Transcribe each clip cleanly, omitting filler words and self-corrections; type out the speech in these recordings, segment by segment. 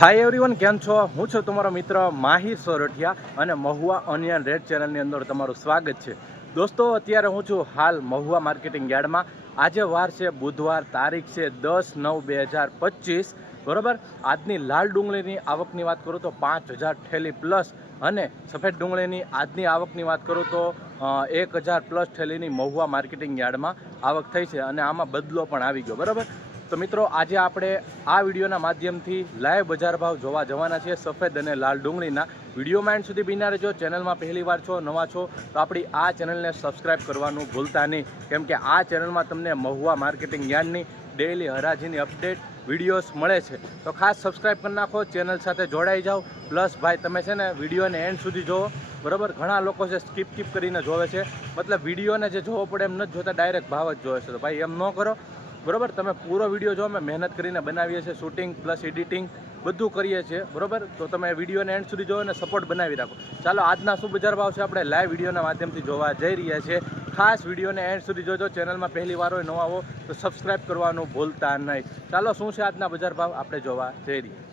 Hi everyone, કેમ છો? હું છું તમારો મિત્ર માહિર સોરઠિયા અને મહુવા ઓનિયન રેડ ચેનલની અંદર તમારું સ્વાગત છે. દોસ્તો, અત્યારે હું છું હાલ મહુવા માર્કેટિંગ યાર્ડમાં. આજે વાર છે બુધવાર, તારીખ છે 10/9/2025. બરાબર. આજની લાલ ડુંગળીની આવકની વાત કરું તો 5000 થેલી પ્લસ, અને સફેદ ડુંગળીની આજની આવકની વાત કરું તો 1000 પ્લસ થેલીની મહુવા માર્કેટિંગ યાર્ડમાં આવક થઈ છે, અને આમાં બદલો પણ આવી ગયો. બરાબર. તો મિત્રો, આજે આપણે આ વિડીયોના માધ્યમથી લાઈવ બજાર ભાવ જોવા જવાના છીએ સફેદ અને લાલ ડુંગળીના. વિડીયોમાં એન્ડ સુધી બિના રહેજો. ચેનલમાં પહેલી વાર છો, નવા છો તો આપણી આ ચેનલને સબસ્ક્રાઈબ કરવાનું ભૂલતા નહીં, કેમ કે આ ચેનલમાં તમને મહુવા માર્કેટિંગ યાર્ડની ડેઈલી હરાજીની અપડેટ વિડીયોઝ મળે છે. તો ખાસ સબસ્ક્રાઈબ કરી નાખો, ચેનલ સાથે જોડાઈ જાઓ. પ્લસ ભાઈ, તમે છે ને વિડીયોને એન્ડ સુધી જોવો. બરાબર. ઘણા લોકો છે સ્કીપ કરીને જોવે છે, મતલબ વિડીયોને જે જોવો પડે એમ નથી જોતા, ડાયરેક્ટ ભાવ જ જોવે છે. તો ભાઈ એમ ન કરો. બરાબર. તમે પૂરો વિડીયો જો, અમે મહેનત કરીને બનાવીએ છીએ, શૂટિંગ પ્લસ એડિટિંગ બધું કરીએ છીએ. બરાબર. તો તમે વિડીયોને એન્ડ સુધી જોવો અને સપોર્ટ બનાવી રાખો. ચાલો, આજના શું બજાર ભાવ છે આપણે લાઈવ વિડીયોના માધ્યમથી જોવા જઈ રહ્યા છીએ. ખાસ વિડીયોને એન્ડ સુધી જોજો. ચેનલમાં પહેલી વાર હોય, નવા હો તો સબસ્ક્રાઈબ કરવાનું ભૂલતા નહીં. ચાલો, શું છે આજના બજાર ભાવ આપણે જોવા જઈ રહ્યા છીએ.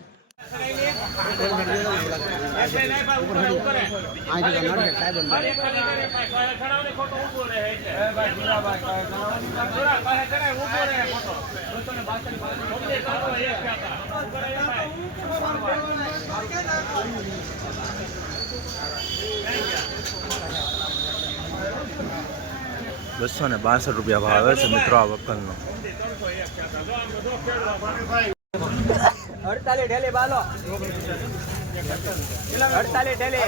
₹262 ભાવ આવે છે મિત્રો આ વકલનો. 48 ઢેલી બાલો 48 ઢેલી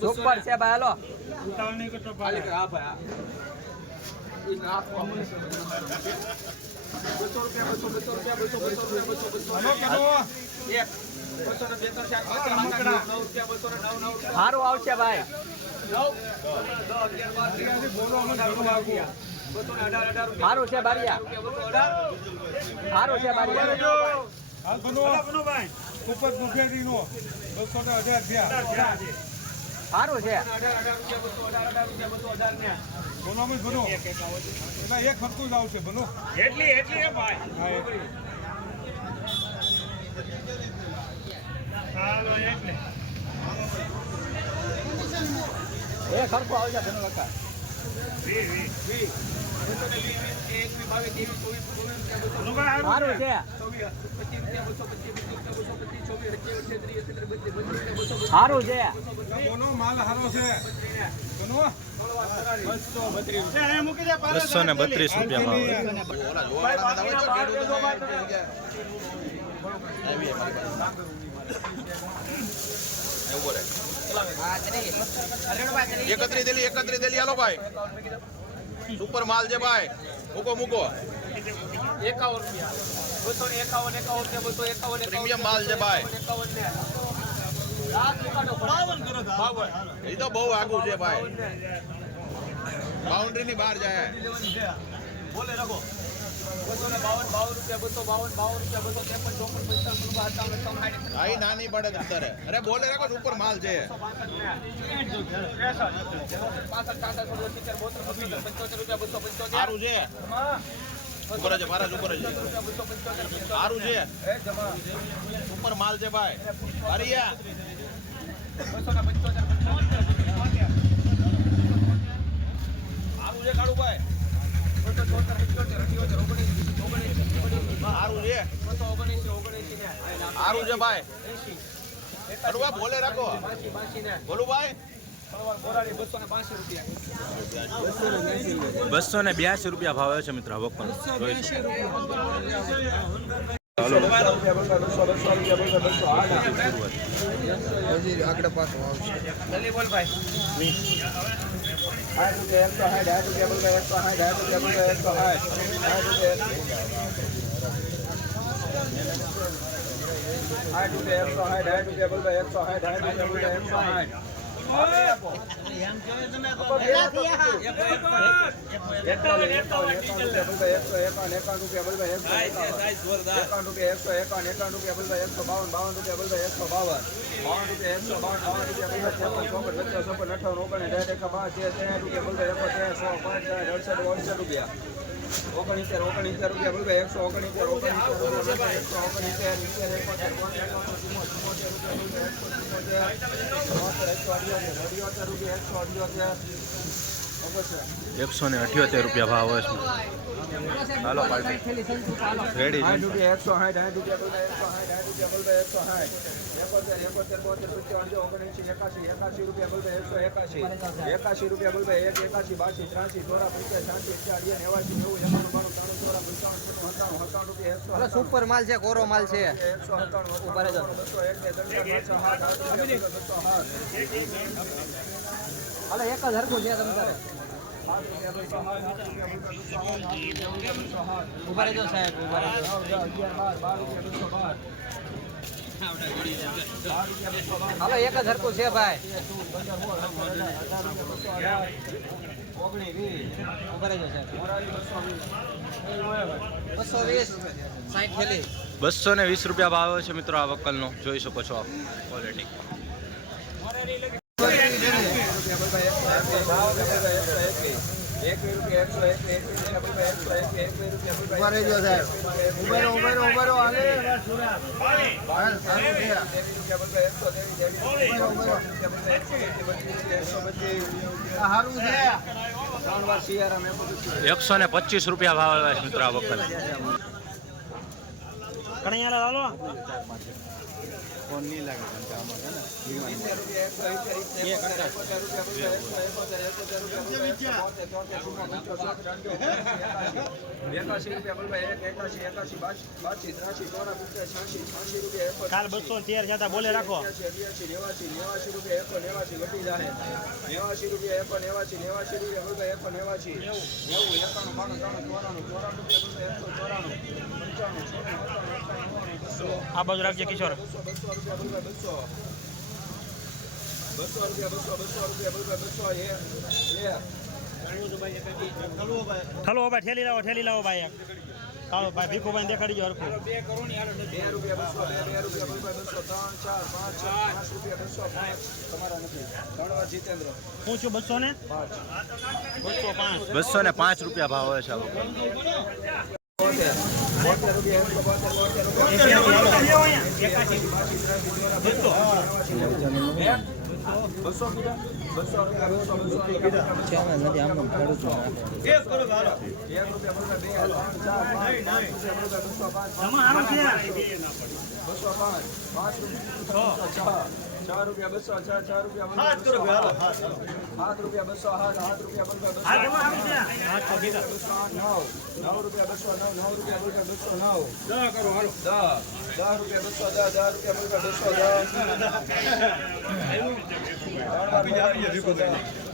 સુપર છે ભાઈ. હાલો સારું આવશે ભાઈ. સારું છે બારિયા, સારું છે બારિયા. સારું છે. એક ખર્ચું જ આવશે બનો એટલી ભાઈ. એ ખર્ચો આવશે ધન લખા. સારું છે. સારું છે. માલ સારો છે. એકત્રી દેલી હાલો ભાઈ. સુપર માલ છે ભાઈ. મૂકો 51 પ્રીમિયમ માલ છે ભાઈ. એ તો બહુ આગું છે ભાઈ, બાઉન્ડ્રી ની બહાર જાય. બોલે રાખો. 252 નાની પડે અત્યારે. અરે બોલે રાખો, ઉપર માલ છે. સારું છે. ઉપર છે મારા ઉપર છે. સારું છે. ઉપર માલ છે ભાઈ. હરિયા સારું છે કાળુભાઈ. સારું છે ભાઈ. બોલે રાખો. બોલું ભાઈ. ₹282 ભાવ આવે છે મિત્રો આ વકલનો. આગળ પાછો આવશે. બોલ ભાઈ. 160 એકસો ને 78 રૂપિયા ભાવ હોય છે. હાલો પાર્ટી રેડી છે. 1 સુપર માલ છે, કોરો માલ છે. ઉપર જ હાલો એક જ હરખું છે તમ તારે. ઉભા રહેજો સાહેબ, ઉભા રહેજો. હાલો એક જ હરખું છે ભાઈ. ઉભા રહેજો સાહેબ. 220 60 થેલી. 220 રૂપિયા ભાવ હોય છે મિત્રો આ વકલનો, જોઈ શકો છો આપ ક્વોલિટી. એકસો ને 25 રૂપિયા ભાવ આવે છે મિત્રો આ વકલ. ફોન નહીં લાગે કાલ 213 જતા બોલે રાખો. 200 આ બાજુ રાખજે કિશોર. 200 હલો ભાઈ ઠેલી લાવો ભાઈ. એક કાળો ભાઈ ભીખુભાઈ દેખાડી જો હરખું. 205 રૂપિયા ભાવ હોય છે આ વકલ.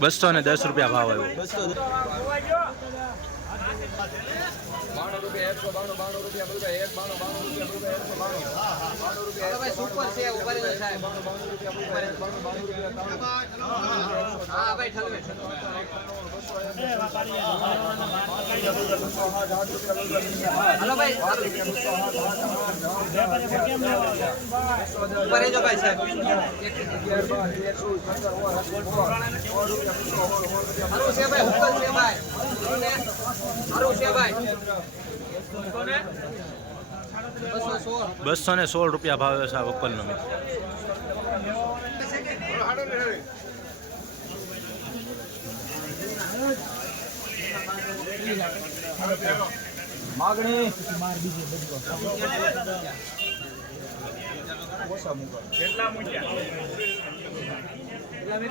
બસો ને 10 રૂપિયા ભાવ આવ્યો. 92 સુપર છે, ઉભા રહેજો સાહેબ. હા ભાઈ ઠલવે. હાલો ભાઈ ઉભા રહેજો ભાઈ સાહેબ. હારું છે ભાઈ, હુકલ છે ભાઈ. હારું છે ભાઈ. 216 રૂપિયા ભાવ છે આ વકલનો મિત્રો. માગણી કેટલા મૂલ્યા? 50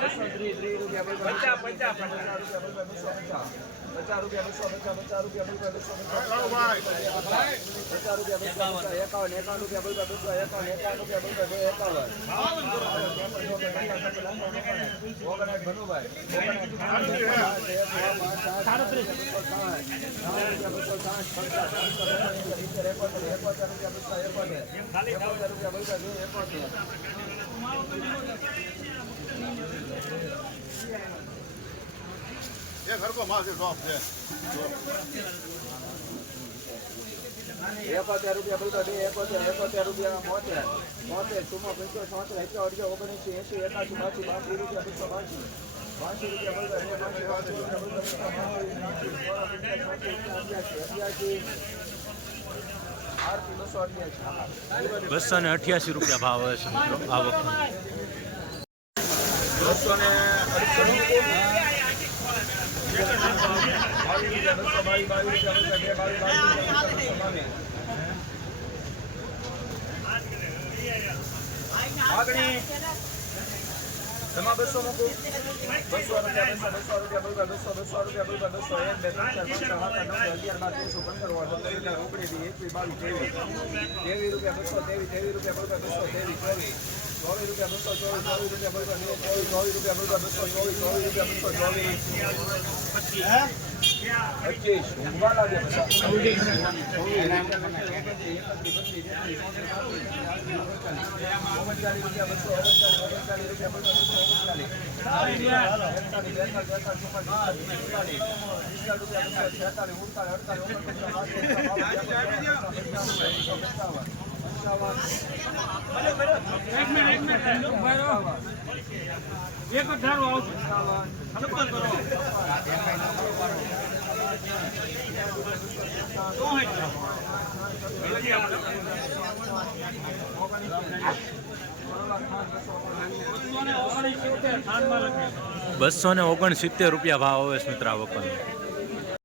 51 એક હરકો માલ છે ટોપ છે 71 રૂપિયા બોલતો 71 રૂપિયા 72 ચુમ્મો 75 76 79 80 81 રૂપિયા 82 288 રૂપિયા ભાવ આવે છે મિત્રો આ વખતે 200 મૂકું 200 રૂપિયા 200 રૂપિયા 200 રૂપિયા 269 રૂપિયા ભાવ આવે છે મિત્ર આ વખતે